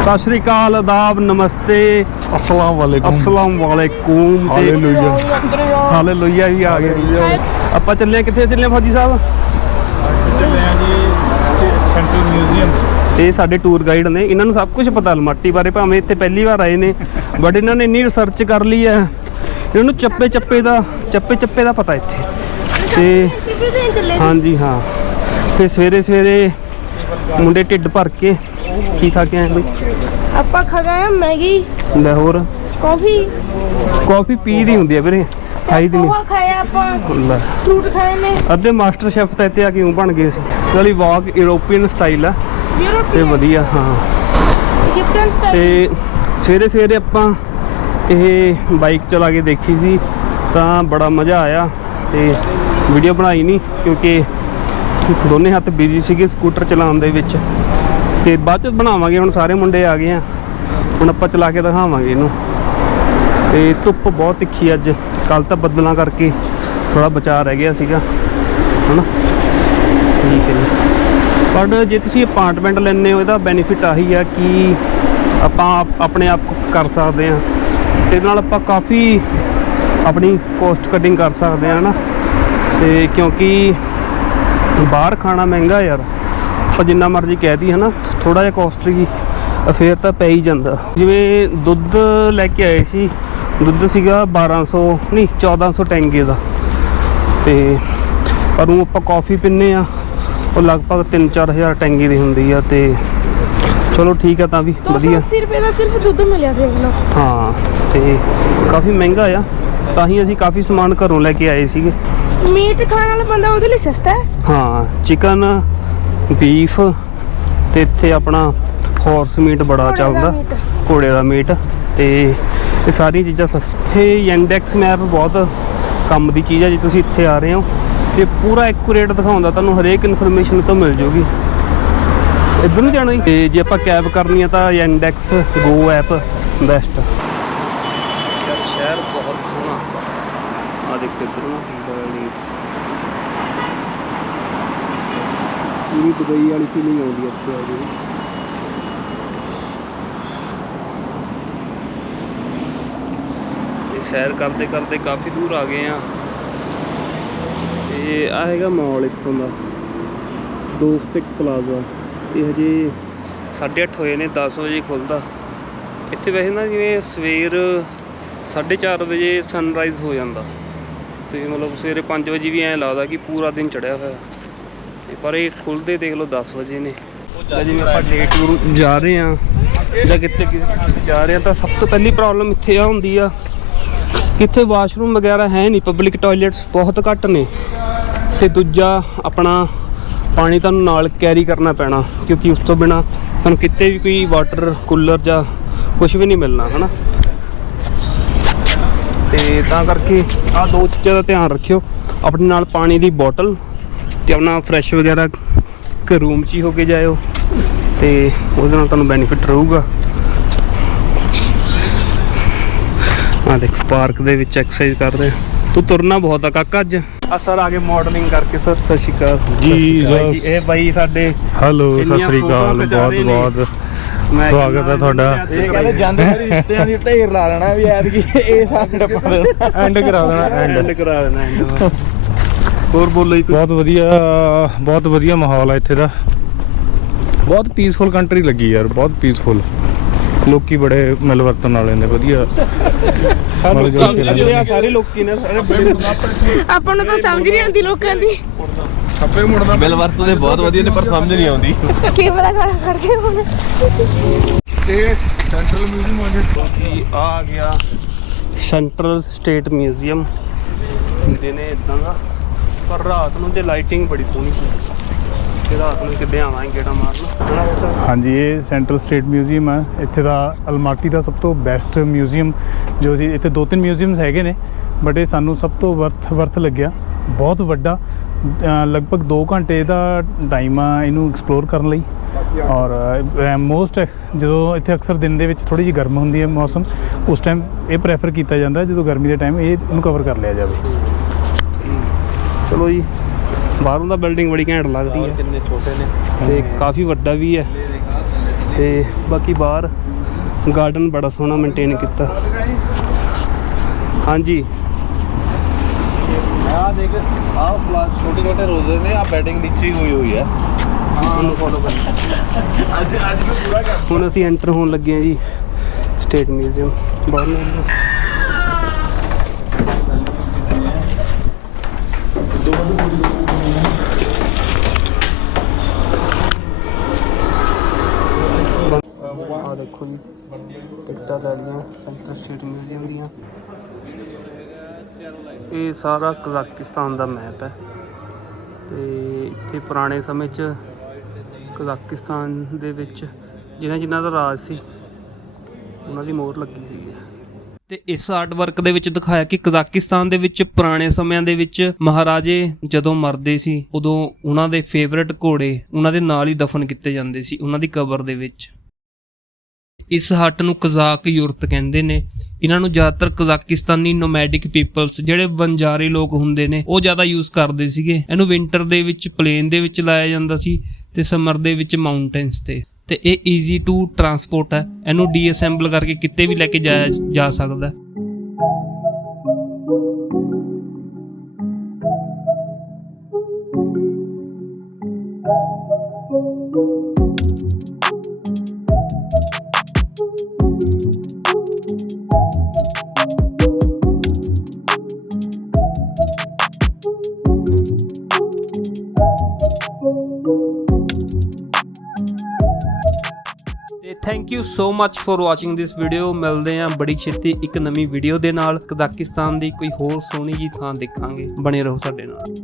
ਸਤਿ ਸ਼੍ਰੀ ਅਕਾਲ ਆਦਾਬ ਨਮਸਤੇ ਅਸਲਾਮ ਵਾਲੇਕੁਮ ਅਸਲਾਮ ਵਾਲੇਕੁਮ ਤੇ hallelujah hallelujah ਵੀ ਆ ਗਏ ਹਾਲੇਲੂਇਆ ਆਪਾਂ ਚੱਲੇ ਆ ਕਿੱਥੇ? ਚੱਲੇ ਆ ਫੌਜੀ ਸਾਹਿਬ? ਚੱਲੇ ਆ ਜੀ ਸੈਂਟਰਲ ਮਿਊਜ਼ੀਅਮ। ਇਹ ਸਾਡੇ ਟੂਰ ਗਾਈਡ ਨੇ ਇਹਨਾਂ ਨੂੰ ਸਭ ਕੁਝ ਪਤਾ ਲਮਾਟੀ ਬਾਰੇ ਭਾਵੇਂ ਇੱਥੇ ਪਹਿਲੀ ਵਾਰ ਆਏ ਨੇ ਬਟ ਇਹਨਾਂ ਨੇ ਇੰਨੀ ਰਿਸਰਚ ਕਰ ਲਈ ਹੈ। ਇਹਨਾਂ ਨੂੰ ਚੱਪੇ ਚੱਪੇ ਦਾ ਚੱਪੇ ਚੱਪੇ ਦਾ ਪਤਾ ਇੱਥੇ। ਤੇ ਹਾਂਜੀ ਹਾਂ। ਤੇ ਸਵੇਰੇ ਸਵੇਰੇ ਮੁੰਡੇ ਢਿੱਡ ਭਰ ਕੇ ਕੀ ਖਾ ਕੇ ਆਏ ਬਈ ਆਪਾਂ ਖਾ ਗਏ ਮੈਗੀ ਲੈ ਹੋਰ? ਕਾਫੀ। ਕਾਫੀ ਪੀ ਦੀ ਹੁੰਦੀ ਆ ਵੀਰੇ ਖਾਈ ਦੀ ਪੋਹਾ ਖਾਇਆ ਆਪਾਂ ਨਹੀਂ ਫਰੂਟ ਖਾਏ ਨੇ। ਅੱਧੇ ਮਾਸਟਰ ਸ਼ੈਫ ਤਾਂ ਇੱਥੇ ਆ ਕੇ ਊਂ ਬਣ ਗਏ ਸੀ। ਚਲੀ ਵਾਕ ਯੂਰੋਪੀਅਨ ਸਟਾਈਲ ਆ। ਤੇ ਵਧੀਆ ਹਾਂ। ਗਿਫਟਨ ਸਟਾਈਲ ਤੇ ਸਵੇਰੇ ਸਵੇਰੇ ਆਪਾਂ ਇਹ ਬਾਈਕ ਚਲਾ ਕੇ ਦੇਖੀ ਸੀ ਤਾਂ ਬੜਾ ਮਜ਼ਾ ਆਇਆ ਤੇ ਵੀਡੀਓ ਬਣਾਈ ਨਹੀਂ ਕਿਉਂਕਿ ਦੋਨੇ ਹੱਥ ਬਿਜ਼ੀ ਸੀਗੇ ਸਕੂਟਰ ਚਲਾਉਣ ਦੇ ਵਿੱਚ। ਤੇ ਬਾਅਦ ਚ ਬਣਾਵਾਂਗੇ ਹੁਣ ਸਾਰੇ ਮੁੰਡੇ ਆ ਗਏ ਆ। ਹੁਣ ਆਪਾਂ ਚਲਾ ਕੇ ਦਿਖਾਵਾਂਗੇ ਇਹਨੂੰ। ਤੇ ਧੁੱਪ ਬਹੁਤ ਤਿੱਖੀ ਅੱਜ ਕੱਲ ਤਾਂ ਬੱਦਲਾਂ ਕਰਕੇ ਥੋੜਾ ਬਚਾਅ ਰਹਿ ਗਿਆ ਸੀਗਾ। ਹਨਾ? ਠੀਕ ਹੈ ਜੀ। ਪਰ ਜੇ ਤੁਸੀਂ ਅਪਾਰਟਮੈਂਟ ਲੈਂਦੇ ਹੋ, ਇਹਦਾ ਬੈਨੀਫਿਟ ਆਹੀ ਆ ਕਿ ਆਪਾਂ ਆਪ- ਆਪਣੇ ਆਪ ਕਰ ਸਕਦੇ ਆ ਤੇ ਇਹਦੇ ਨਾਲ ਆਪਾਂ ਕਾਫੀ ਆਪਣੀ ਕੋਸਟ ਕਟਿੰਗ ਕਰ ਸਕਦੇ ਆ ਨਾ। ਤੇ ਕਿਉਂਕਿ ਬਾਹਰ ਖਾਣਾ ਮਹਿੰਗਾ ਯਾਰ। ਆਪਾਂ ਜਿੰਨਾ ਮਰਜ਼ੀ ਕਹਿ ਦੀ ਹਨਾ ਥੋੜਾ ਜਿਹਾ ਕੋਸਟਲੀ ਅਫੇਅਰ ਤਾਂ ਪੈ ਹੀ ਜਾਂਦਾ। ਜਿਵੇਂ ਦੁੱਧ ਲੈ ਕੇ ਆਏ ਸੀ, ਦੁੱਧ ਸੀਗਾ 1200 ਨਹੀਂ 1400 ਟੈਂਗੇ ਦਾ। ਤੇ ਪਰ ਉਹ ਆਪਾਂ ਕਾਫੀ ਪੀਂਦੇ ਆ ਉਹ ਲਗਭਗ 3-4000 ਟੈਂਗੀ ਦੀ ਹੁੰਦੀ ਆ ਤੇ ਚਲੋ ਠੀਕ ਆ ਤਾਂ ਵੀ ਵਧੀਆ। 280 ਰੁਪਏ ਦਾ ਸਿਰਫ ਦੁੱਧ ਮਿਲਿਆ ਦੇਖ ਲਓ ਹਾਂ ਤੇ ਕਾਫੀ ਮਹਿੰਗਾ ਆ। ਤਾਂ ਹੀ ਅਸੀਂ ਕਾਫੀ ਸਮਾਨ ਘਰੋਂ ਲੈ ਕੇ ਆਏ ਸੀਗੇ। ਮੀਟ ਖਾਣ ਵਾਲਾ ਬੰਦਾ ਉਹਦੇ ਲਈ ਸਸਤਾ ਹੈ? ਹਾਂ ਚਿਕਨ ਬੀਫ ਤੇ ਇੱਥੇ ਆਪਣਾ ਹਾਰਸ ਮੀਟ ਬੜਾ ਚੱਲਦਾ। ਘੋੜੇ ਦਾ ਮੀਟ। ਤੇ ਇਹ ਸਾਰੀਆਂ ਚੀਜ਼ਾਂ ਸਸਤੇ ਇੰਡੈਕਸ ਮੈਪ ਬਹੁਤ ਕੰਮ ਦੀ ਚੀਜ਼ ਹੈ ਜੇ ਤੁਸੀਂ ਇੱਥੇ ਆ ਰਹੇ ਹੋ। ਤੇ ਪੂਰਾ ਐਕੂਰੇਟ ਦਿਖਾਉਂਦਾ ਤੁਹਾਨੂੰ ਹਰੇਕ ਇਨਫੋਰਮੇਸ਼ਨ ਤੋਂ ਮਿਲ ਜੂਗੀ। ਇੱਧਰ ਨੂੰ ਜਾਣਾ ਤੇ ਜੇ ਆਪਾਂ ਕੈਬ ਕਰਨੀ ਆ ਤਾਂ ਇੰਡੈਕਸ ਗੋ ਐਪ ਬੈਸਟ ਯਾਰ ਸ਼ਹਿਰ ਬਹੁਤ ਸੋਹਣਾ। ਆ ਦੇਖੋ ਇੱਧਰ ਨਾ। ਪੂਰੀ ਦੁਬਈ ਵਾਲੀ ਫੀਲਿੰਗ ਆਉਂਦੀ ਇੱਥੇ ਆ ਜੀ ਸੈਰ ਕਰਦੇ ਕਰਦੇ ਕਾਫੀ ਦੂਰ ਆ ਗਏ ਆ। ਇਹ ਆ ਹੈਗਾ ਮਾਲ ਇੱਥੋਂ ਦਾ। ਦੋਸਤਿਕ ਪਲਾਜ਼ਾ। ਇਹ ਹਜੇ 8:30 ਹੋਏ ਨੇ 10 ਵਜੇ ਖੁੱਲਦਾ। ਇੱਥੇ ਵੈਸੇ ਨਾ ਜਿਵੇਂ ਸਵੇਰ 4:30 ਵਜੇ ਸਨਰਾਈਜ਼ ਹੋ ਜਾਂਦਾ। ਤੇ ਮਤਲਬ ਸਵੇਰੇ 5 ਵਜੇ ਵੀ ਐਂ ਲੱਗਦਾ ਕਿ ਪੂਰਾ ਦਿਨ ਚੜਿਆ ਹੋਇਆ। ਪਰ ਇਹ ਖੁੱਲਦੇ ਦੇਖ ਲਓ 10 ਵਜੇ ਨੇ। ਤਾਂ ਜਿਵੇਂ ਆਪਾਂ ਡੇ ਟੂਰ ਜਾ ਰਹੇ ਆ ਜਾਂ ਕਿਤੇ ਕਿਤੇ ਜਾ ਰਹੇ ਆ ਤਾਂ ਸਭ ਤੋਂ ਪਹਿਲੀ ਪ੍ਰੋਬਲਮ ਇੱਥੇ ਆ ਹੁੰਦੀ ਆ। ਕਿੱਥੇ ਵਾਸ਼ਰੂਮ ਵਗੈਰਾ ਹੈ ਨਹੀਂ ਪਬਲਿਕ ਟਾਇਲਟਸ ਬਹੁਤ ਘੱਟ ਨੇ। ਤੇ ਦੂਜਾ ਆਪਣਾ ਪਾਣੀ ਤੁਹਾਨੂੰ ਨਾਲ ਕੈਰੀ ਕਰਨਾ ਪੈਣਾ, ਕਿਉਂਕਿ ਉਸ ਤੋਂ ਬਿਨਾ ਤੁਹਾਨੂੰ ਕਿਤੇ ਵੀ ਕੋਈ ਵਾਟਰ ਕੂਲਰ ਜਾਂ ਕੁਝ ਵੀ ਨਹੀਂ ਮਿਲਣਾ, ਹਨਾ? ਤੇ ਤਾਂ ਕਰਕੇ ਆ ਦੋ ਚੀਜ਼ਾਂ ਦਾ ਧਿਆਨ ਰੱਖਿਓ। ਆਪਣੇ ਨਾਲ ਪਾਣੀ ਦੀ ਬੋਟਲ ਤੇ ਆਪਣਾ ਫਰੈਸ਼ ਵਗੈਰਾ ਰੂਮ 'ਚ ਹੀ ਹੋ ਕੇ ਜਾਇਓ ਤੇ ਉਹਦੇ ਨਾਲ ਤੁਹਾਨੂੰ ਬੈਨੀਫਿਟ ਰਹੂਗਾ। ਆ ਦੇਖ ਪਾਰਕ ਦੇ ਵਿੱਚ ਐਕਸਰਸਾਈਜ਼ ਕਰਦੇ ਆ। ਤੂੰ ਤੁਰਨਾ ਬਹੁਤ ਆ ਕਾਕਾ ਅੱਜ। ਆ ਸਰ ਆ ਕੇ ਮਾਡਲਿੰਗ ਕਰਕੇ ਸਰ ਸਤਿ ਸ਼੍ਰੀ ਅਕਾਲ। ਜੀ, ਜਸ। ਇਹ ਬਾਈ ਸਾਡੇ ਹੈਲੋ ਸਤਿ ਸ੍ਰੀ ਅਕਾਲ ਬਹੁਤ। ਬਹੁਤ। ਸਵਾਗਤ ਹੈ ਤੁਹਾਡਾ। ਇਹ ਕਹਿੰਦੇ ਜਾਂਦੇ ਵਾਰੀ ਰਿਸ਼ਤਿਆਂ ਦੀ ਢੇਰ ਲਾ ਲੈਣਾ ਵੀ ਐਤਕੀ ਇਹ ਸਾਡਾ ਪਾ ਦੇਣਾ। ਐਂਡ ਕਰਾ ਦੇਣਾ ਐਂਡ ਕਰਾ ਦੇਣਾ ਐਂਡ ਹੋਰ ਬੋਲੋ ਜੀ ਬਹੁਤ ਵਧੀਆ ਬਹੁਤ ਵਧੀਆ ਮਾਹੌਲ ਹੈ ਇੱਥੇ ਦਾ। ਬਹੁਤ ਪੀਸਫੁਲ ਕੰਟਰੀ ਲੱਗੀ ਯਾਰ ਬਹੁਤ ਪੀਸਫੁਲ ਲੋਕੀ ਬੜੇ ਮਿਲ ਵਰਤਨ ਵਾਲੇ ਨੇ ਵਧੀਆ। ਮਿਲ ਜੁਲ ਕੇ ਰਹਿੰਦੇ ਜਿਹੜੇ ਆ ਨੇ। ਸਾਰੇ ਲੋਕੀ ਨੇ ਸਾਰੇ ਬੜੇ ਆਪਾਂ ਨੂੰ ਤਾਂ ਸਮਝ ਨਹੀਂ ਆਉਂਦੀ ਲੋਕਾਂ ਦੀ। ਬਿਲ ਵਰਤਦੇ ਬਹੁਤ ਵਧੀਆ ਨੇ ਪਰ ਸਮਝ ਨਹੀਂ ਆਉਂਦੀ। ਕੀ ਪਤਾ ਖੜਾ ਕਰਕੇ ਹੁਣ। ਇਹ ਸੈਂਟਰਲ ਮਿਊਜ਼ੀਅਮ ਆ ਕਿ ਆ ਗਿਆ। Central state museum. ਦਿਨੇ ਇਦਾਂ ਦਾ ਪਰ ਰਾਤ ਨੂੰ ਤੇ ਲਾਈਟਿੰਗ ਬੜੀ ਸੋਹਣੀ ਸੀ। ਤੇ ਰਾਤ ਨੂੰ ਕਿੱਦਾਂ ਆਵਾਂਗੇ ਗੇੜਾ ਮਾਰਨ? ਹਨਾ ਪੁੱਤ? ਹਾਂਜੀ ਇਹ ਸੈਂਟਰਲ ਸਟੇਟ ਮਿਊਜ਼ੀਅਮ ਹੈ ਇੱਥੇ ਦਾ ਅਲਮਾਟੀ ਦਾ ਸਭ ਤੋਂ ਬੈਸਟ ਮਿਊਜ਼ੀਅਮ ਜੋ ਸੀ ਇੱਥੇ ਦੋ ਤਿੰਨ ਮਿਊਜ਼ੀਅਮਸ ਹੈਗੇ ਨੇ ਬਟ ਇਹ ਸਾਨੂੰ ਸਭ ਤੋਂ ਵਰਥ ਵਰਥ ਲੱਗਿਆ। ਬਹੁਤ ਵੱਡਾ। ਲਗਭਗ 2 ਘੰਟੇ ਦਾ ਟਾਈਮ ਆ ਇਹਨੂੰ ਐਕਸਪਲੋਰ ਕਰਨ ਲਈ। ਔਰ ਮੋਸਟ ਜਦੋਂ ਇੱਥੇ ਅਕਸਰ ਦਿਨ ਦੇ ਵਿੱਚ ਥੋੜੀ ਜਿਹੀ ਗਰਮ ਹੁੰਦੀ ਹੈ ਮੌਸਮ ਉਸ ਟਾਈਮ ਇਹ ਪ੍ਰੈਫਰ ਕੀਤਾ ਜਾਂਦਾ ਜਦੋਂ ਗਰਮੀ ਦੇ ਟਾਈਮ ਇਹ ਇਹਨੂੰ ਕਵਰ ਕਰ ਲਿਆ ਜਾਵੇ। ਚਲੋ ਜੀ। ਬਾਹਰੋਂ ਦਾ ਬਿਲਡਿੰਗ ਬੜੀ ਘੈਂਟ ਲੱਗਦੀ ਹੈ। ਕਿੰਨੇ ਛੋਟੇ ਨੇ। ਤੇ ਕਾਫੀ ਵੱਡਾ ਵੀ ਹੈ। ਤੇ ਬਾਕੀ ਬਾਹਰ ਗਾਰਡਨ ਬੜਾ ਸੋਹਣਾ ਮੇਨਟੇਨ ਕੀਤਾ। ਹਾਂਜੀ। ਆ ਦੇਖ ਆ ਪਲਾਸ ਛੋਟੇ ਛੋਟੇ ਰੋਜ਼ੇ ਨੇ ਆ ਬੈਡਿੰਗ ਨੀਚੇ ਹੀ ਹੋਈ ਹੋਈ ਹੈ। ਹੁਣ ਅਸੀਂ ਐਂਟਰ ਹੋਣ ਲੱਗੇ ਹਾਂ ਜੀ। ਸਟੇਟ ਮਿਊਜ਼ੀਅਮ ਬਾਹਰ ਨੂੰ। ਆ ਟਿਕਟਾਂ ਲੈ ਲਈਆਂ ਸੈਂਟਰ ਸਟੇਟ ਮਿਊਜ਼ੀਅਮ ਦੀਆਂ ਇਹ ਸਾਰਾ ਕਜ਼ਾਕਿਸਤਾਨ ਦਾ ਮੈਪ ਹੈ। ਤੇ ਇੱਥੇ ਪੁਰਾਣੇ ਸਮੇਂ 'ਚ ਕਜ਼ਾਕਿਸਤਾਨ ਦੇ ਵਿੱਚ ਜਿਨ੍ਹਾਂ ਜਿਨ੍ਹਾਂ ਦਾ ਰਾਜ ਸੀ ਉਹਨਾਂ ਦੀ ਮੋਹਰ ਲੱਗੀ ਹੋਈ ਹੈ। ਤੇ ਇਸ ਆਰਟ ਵਰਕ ਦੇ ਵਿੱਚ ਦਿਖਾਇਆ ਕਿ ਕਜ਼ਾਕਿਸਤਾਨ ਦੇ ਵਿੱਚ ਪੁਰਾਣੇ ਸਮਿਆਂ ਦੇ ਵਿੱਚ ਮਹਾਰਾਜੇ ਜਦੋਂ ਮਰਦੇ ਸੀ ਉਦੋਂ ਉਹਨਾਂ ਦੇ ਫੇਵਰਿਟ ਘੋੜੇ ਉਹਨਾਂ ਦੇ ਨਾਲ ਹੀ ਦਫਨ ਕੀਤੇ ਜਾਂਦੇ ਸੀ ਉਹਨਾਂ ਦੀ ਕਬਰ ਦੇ ਵਿੱਚ। ਇਸ ਹੱਟ ਨੂੰ ਕਜ਼ਾਕ ਯੂਰਤ ਕਹਿੰਦੇ ਨੇ। ਇਹਨਾਂ ਨੂੰ ਜ਼ਿਆਦਾਤਰ ਕਜ਼ਾਕਿਸਤਾਨੀ ਨੋਮੈਡਿਕ ਪੀਪਲਸ ਜਿਹੜੇ ਵਣਜਾਰੇ ਲੋਕ ਹੁੰਦੇ ਨੇ, ਉਹ ਜ਼ਿਆਦਾ ਯੂਜ਼ ਕਰਦੇ ਸੀਗੇ। ਇਹਨੂੰ ਵਿੰਟਰ ਦੇ ਵਿੱਚ ਪਲੇਨ ਦੇ ਵਿੱਚ ਲਾਇਆ ਜਾਂਦਾ ਸੀ ਤੇ ਸਮਰ ਦੇ ਵਿੱਚ ਮਾਊਂਟੇਨਸ ਤੇ। ਤੇ ਇਹ ਈਜ਼ੀ ਟੂ ਟਰਾਂਸਪੋਰਟ ਹੈ। ਇਹਨੂੰ ਡੀਅਸੈਂਬਲ ਕਰਕੇ ਕਿਤੇ ਵੀ ਲੈ ਕੇ ਜਾਇਆ ਜਾ ਸਕਦਾ ਹੈ। ਤੇ thank you so much for watching this video ਮਿਲਦੇ ਆਂ ਬੜੀ ਛੇਤੀ ਇੱਕ ਨਵੀਂ ਵੀਡੀਓ ਦੇ ਨਾਲ। ਕਜ਼ਾਕਿਸਤਾਨ ਦੀ ਕੋਈ ਹੋਰ ਸੋਹਣੀ ਜੀ ਥਾਂ ਦੇਖਾਂਗੇ। ਬਣੇ ਰਹੋ ਸਾਡੇ ਨਾਲ।